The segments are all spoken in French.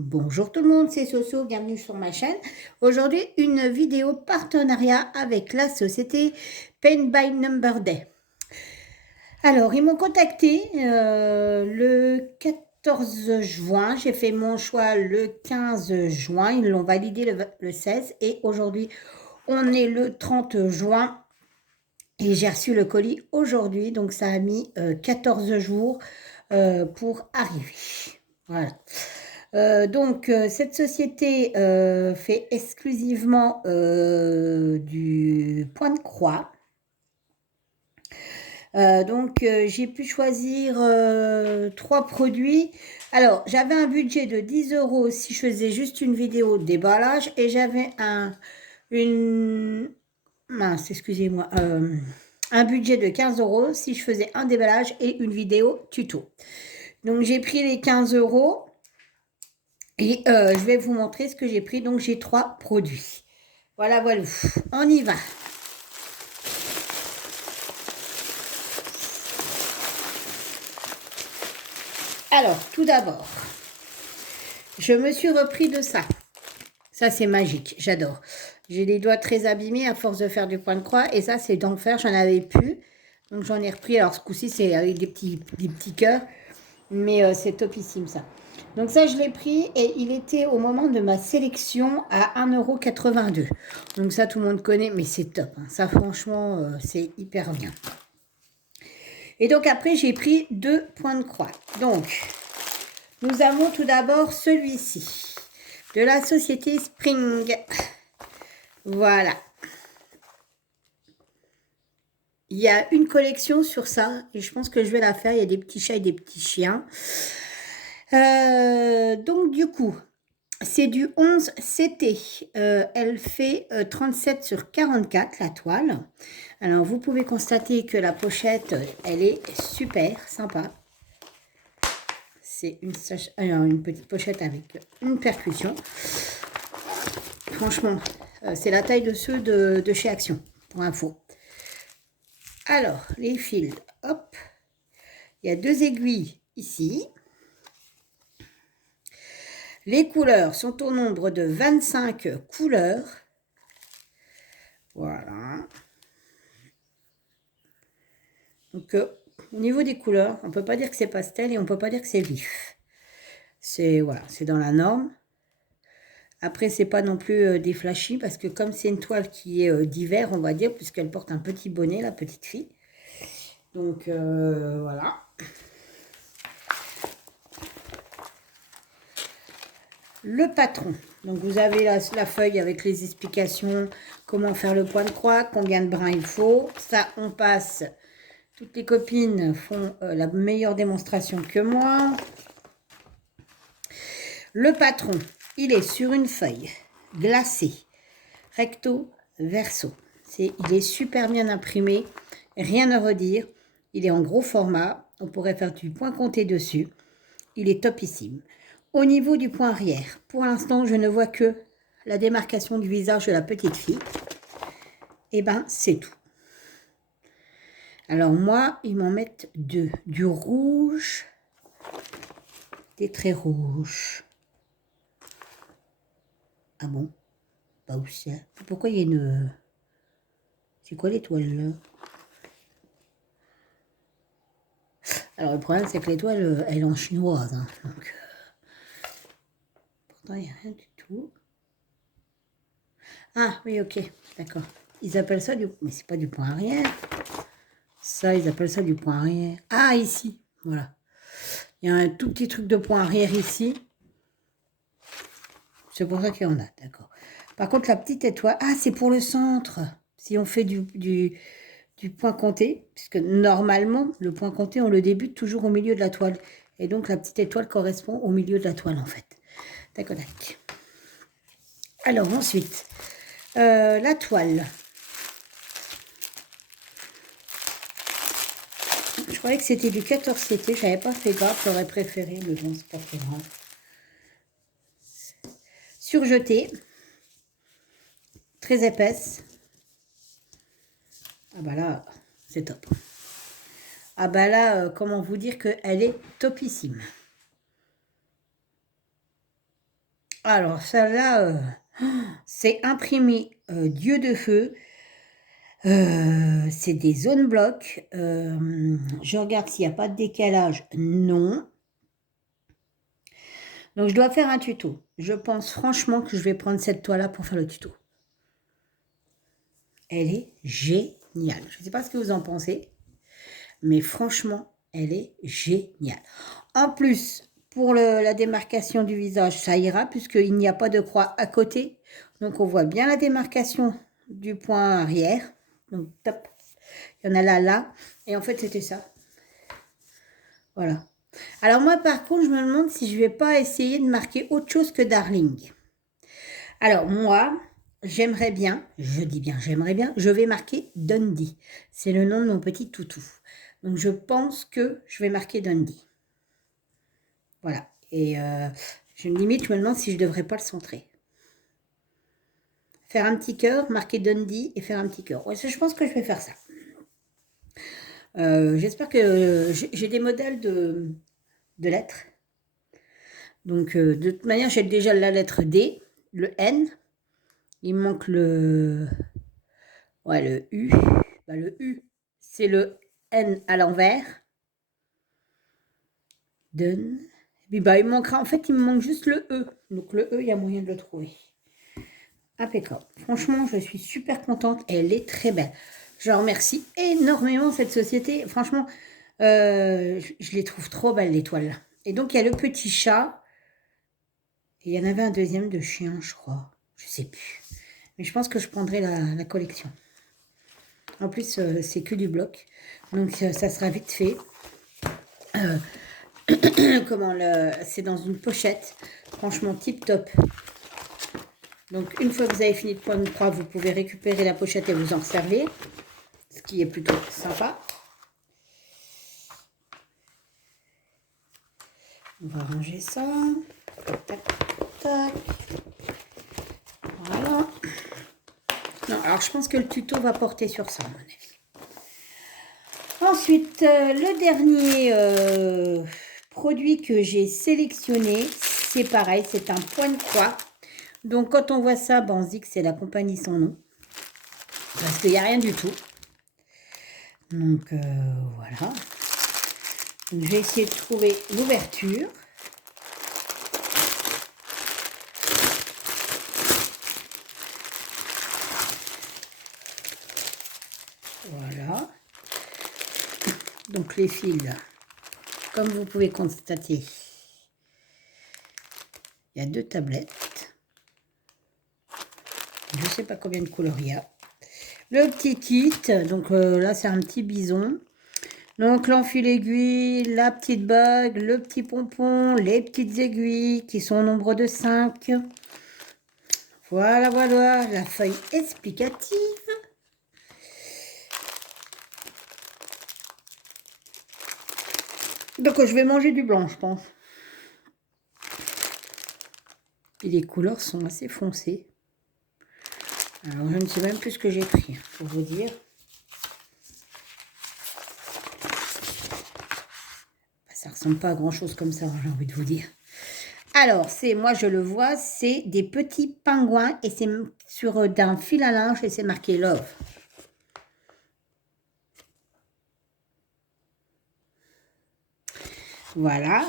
Bonjour tout le monde, c'est Soso, bienvenue sur ma chaîne. Aujourd'hui, une vidéo partenariat avec la société Paint by Number Day. Alors, ils m'ont contacté le 14 juin, j'ai fait mon choix le 15 juin, ils l'ont validé le 16 et aujourd'hui, on est le 30 juin et j'ai reçu le colis aujourd'hui, donc ça a mis 14 jours pour arriver. Voilà. Cette société fait exclusivement du point de croix. J'ai pu choisir 3 produits. Alors, j'avais un budget de 10 € si je faisais juste une vidéo de déballage et j'avais excusez-moi, un budget de 15 € si je faisais un déballage et une vidéo tuto. Donc, j'ai pris les 15 € et je vais vous montrer ce que j'ai pris. Donc, j'ai 3 produits. Voilà, voilà. On y va. Alors, tout d'abord, je me suis repris de ça. Ça, c'est magique. J'adore. J'ai les doigts très abîmés à force de faire du point de croix. Et ça, c'est d'enfer. J'en avais plus. Donc, j'en ai repris. Alors, ce coup-ci, c'est avec des petits cœurs. Mais c'est topissime, ça. Donc ça, je l'ai pris et il était au moment de ma sélection à 1,82 €. Donc ça, tout le monde connaît, mais c'est top. Hein. Ça, franchement, c'est hyper bien. Et donc après, j'ai pris 2 points de croix. Donc, nous avons tout d'abord celui-ci, de la société Spring. Voilà. Il y a une collection sur ça et je pense que je vais la faire. Il y a des petits chats et des petits chiens. Donc du coup, c'est du 11 CT. Elle fait 37 sur 44 la toile. Alors vous pouvez constater que la pochette, elle est super sympa. C'est une petite pochette avec une percussion. Franchement, c'est la taille de ceux de chez Action, pour info. Alors, les fils, hop. Il y a 2 aiguilles ici. Les couleurs sont au nombre de 25 couleurs. Voilà. Donc, au niveau des couleurs, on ne peut pas dire que c'est pastel et on ne peut pas dire que c'est vif. C'est voilà, c'est dans la norme. Après, c'est pas non plus des flashy parce que comme c'est une toile qui est d'hiver, on va dire, puisqu'elle porte un petit bonnet, la petite fille. Donc, voilà. Le patron. Donc, vous avez la feuille avec les explications, comment faire le point de croix, combien de brins il faut. Ça, on passe. Toutes les copines font la meilleure démonstration que moi. Le patron, il est sur une feuille glacée, recto, verso. Il est super bien imprimé, rien à redire. Il est en gros format, on pourrait faire du point compté dessus. Il est topissime. Au niveau du point arrière, pour l'instant, je ne vois que la démarcation du visage de la petite fille. Et ben, c'est tout. Alors moi, ils m'en mettent 2. Du rouge, des traits rouges. Ah bon? Pas où c'est? Pourquoi il y a une... C'est quoi l'étoile là? Alors le problème c'est que l'étoile, elle est en chinoise. Hein, donc, pourtant il n'y a rien du tout. Ah oui, ok, d'accord. Ils appellent ça du... Mais c'est pas du point arrière. Ça, ils appellent ça du point arrière. Ah, ici, voilà. Il y a un tout petit truc de point arrière ici. C'est pour ça qu'il y en a, d'accord. Par contre, la petite étoile... Ah, c'est pour le centre. Si on fait du point compté, puisque normalement, le point compté, on le débute toujours au milieu de la toile. Et donc, la petite étoile correspond au milieu de la toile, en fait. D'accord, d'accord. Alors, ensuite, la toile. Je croyais que c'était du 14 CT. Je n'avais pas fait gaffe. J'aurais préféré, mais bon, c'est pas très grave. Surjetée. Très épaisse. Ah bah là, c'est top. Ah bah là, comment vous dire qu'elle est topissime. Alors, celle-là, c'est imprimé Dieu de feu. C'est des zones blocs. Je regarde s'il n'y a pas de décalage. Non. Donc, je dois faire un tuto. Je pense franchement que je vais prendre cette toile-là pour faire le tuto. Elle est géniale. Je ne sais pas ce que vous en pensez, mais franchement, elle est géniale. En plus, pour la démarcation du visage, ça ira puisqu'il n'y a pas de croix à côté. Donc, on voit bien la démarcation du point arrière. Donc, top. Il y en a là, là. Et en fait, c'était ça. Voilà. Alors, moi, par contre, je me demande si je ne vais pas essayer de marquer autre chose que Darling. Alors, moi, j'aimerais bien, je dis bien j'aimerais bien, je vais marquer Dundee. C'est le nom de mon petit toutou. Donc, je pense que je vais marquer Dundee. Voilà. Et je me demande si je ne devrais pas le centrer. Faire un petit cœur, marquer Dundee et faire un petit cœur. Ouais, je pense que je vais faire ça. J'espère que j'ai des modèles de lettres. Donc, de toute manière, j'ai déjà la lettre D, le N. Il me manque le U. Bah, le U, c'est le N à l'envers. Dun. Et puis, bah, il me manquera, en fait, il me manque juste le E. Donc, le E, il y a moyen de le trouver. Impeccable. Franchement, je suis super contente. Elle est très belle. Je remercie énormément cette société. Franchement, je les trouve trop belles, les toiles là. Et donc, il y a le petit chat. Et il y en avait un deuxième de chien, je crois. Je sais plus. Mais je pense que je prendrai la collection. En plus, c'est que du bloc. Donc, ça sera vite fait. C'est dans une pochette. Franchement, tip top. Donc, une fois que vous avez fini de prendre une croix, vous pouvez récupérer la pochette et vous en servir. Ce qui est plutôt sympa. On va ranger ça. Tac, tac. Voilà. Non, alors je pense que le tuto va porter sur ça, à mon avis. Ensuite, le dernier produit que j'ai sélectionné, c'est pareil, c'est un point de croix. Donc, quand on voit ça, on se dit que c'est la compagnie sans nom. Parce qu'il n'y a rien du tout. Donc, voilà. Donc, je vais essayer de trouver l'ouverture. Voilà. Donc, les fils, comme vous pouvez constater, il y a 2 tablettes. Je ne sais pas combien de couleurs il y a. Le petit kit, donc là, c'est un petit bison. Donc, l'enfil aiguille, la petite bague, le petit pompon, les petites aiguilles qui sont au nombre de 5. Voilà, voilà, la feuille explicative. Donc, je vais manger du blanc, je pense. Et les couleurs sont assez foncées. Alors, je ne sais même plus ce que j'ai pris, pour vous dire. Ça ressemble pas à grand-chose comme ça, j'ai envie de vous dire. Alors, moi je le vois, c'est des petits pingouins et c'est sur d'un fil à linge et c'est marqué Love. Voilà.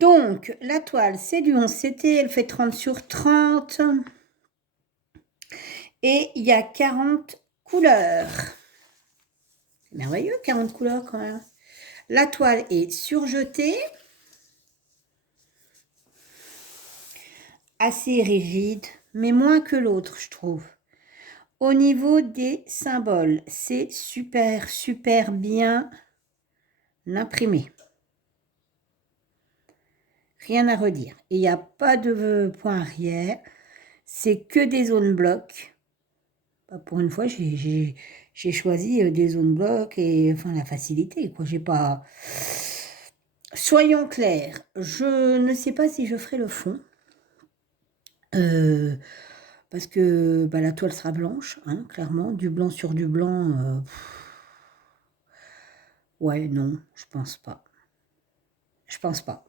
Donc, la toile, c'est du 11 CT, elle fait 30 sur 30. Et il y a 40 couleurs. C'est merveilleux, 40 couleurs quand même. La toile est surjetée. Assez rigide, mais moins que l'autre, je trouve. Au niveau des symboles, c'est super, super bien imprimé. Rien à redire. Il n'y a pas de point arrière. C'est que des zones blocs. Pour une fois, j'ai choisi des zones blocs et enfin la facilité, quoi. J'ai pas. Soyons clairs, je ne sais pas si je ferai le fond. Parce que la toile sera blanche, hein, clairement. Du blanc sur du blanc. Ouais, non, je pense pas. Je pense pas.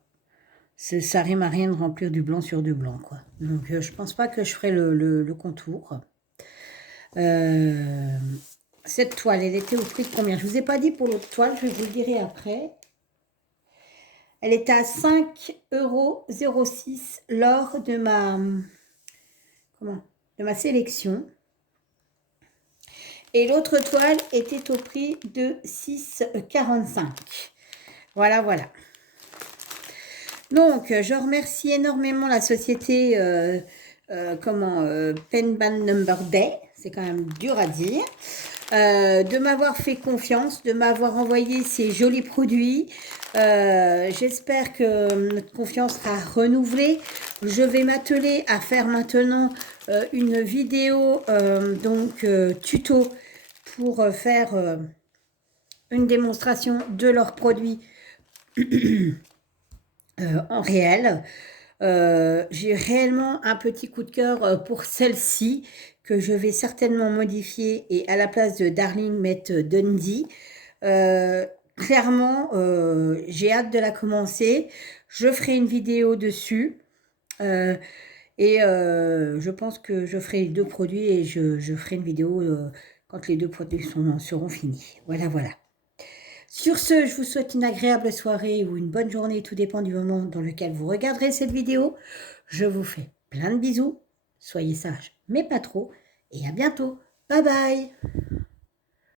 Ça rime à rien de remplir du blanc sur du blanc, quoi. Donc, je pense pas que je ferai le contour. Cette toile, elle était au prix de combien? Je vous ai pas dit pour l'autre toile, je vous le dirai après. Elle était à 5,06 € lors de ma sélection. Et l'autre toile était au prix de 6,45 €. Voilà, voilà. Donc, je remercie énormément la société Pen Band Number Day, c'est quand même dur à dire, de m'avoir fait confiance, de m'avoir envoyé ces jolis produits. J'espère que notre confiance sera renouvelée. Je vais m'atteler à faire maintenant une vidéo tuto pour faire une démonstration de leurs produits en réel. J'ai réellement un petit coup de cœur pour celle-ci que je vais certainement modifier et à la place de Darling mettre Dundee. Clairement, j'ai hâte de la commencer. Je ferai une vidéo dessus. Je pense que je ferai les 2 produits et je ferai une vidéo quand les 2 produits seront finis. Voilà, voilà. Sur ce, je vous souhaite une agréable soirée ou une bonne journée, tout dépend du moment dans lequel vous regarderez cette vidéo. Je vous fais plein de bisous, soyez sages, mais pas trop, et à bientôt. Bye bye!